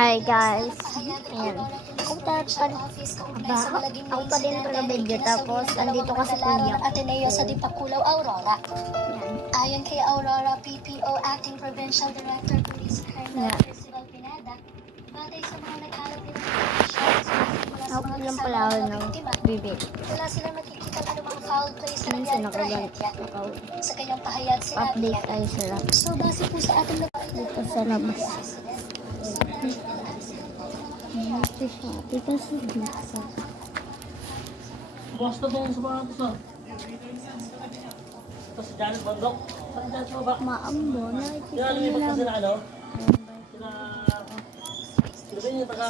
Hi guys, ayan. Ako pa din taga-video, tapos andito kasi kuya. Ateneo sa Dipakulaw, Aurora. Ayan. Ayon kay Aurora PPO Acting Provincial Director Police Colonel Percival Pineda, batay sa mga nagkalat nilang Ako lang pala ako ng bibig. wala silang nakikita anumang foul play sa Minsan nangyaring trahedya. Sa kanyang pahayag sinabi update niya, tayo sila. so base po sa ating Dito sa labas. Dito siya. Dito sa dito. Basta doon sa mga ito. Ito si Janet Bandok. Saan dyan sa baba? Maambo. Nakikita Sila niyo lumipat lang. na sila ano? Sila ba yung taga...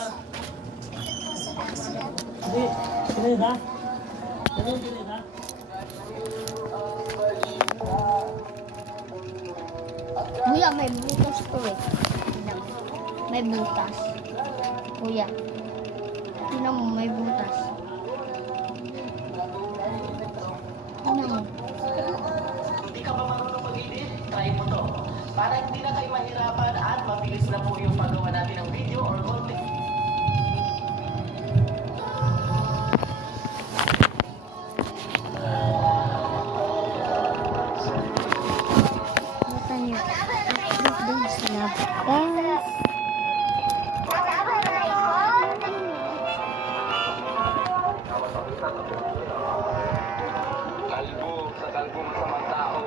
Hindi. Sila yun ha? Sila yun ha? Kuya, may butas to eh. May butas. Kuya. Tingnan mo, may butas. Tingnan mo. Hindi ka ba marunong mag-edit? Try mo to. Para hindi na kayo mahirapan at mabilis na po yung paggawa natin ng video or content. Nakita niyo. Update din sa labas. Kalbo sa kalbong masamang tao.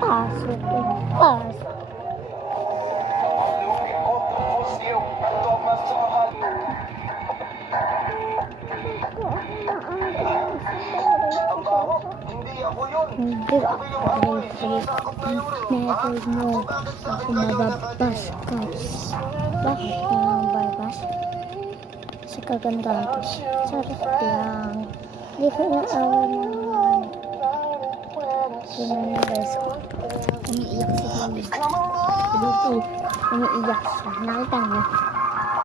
Pasok. Pasok. Hindi ako yun. Hindi ako never mo ako mababas ka. Bakit ka mababas? Sa kagandahan ko. Sarap lang. Hindi ko naawa naman. Tingnan guys ko. Umiiyak si Mami. Dito. Umiiyak siya. Nakita niyo.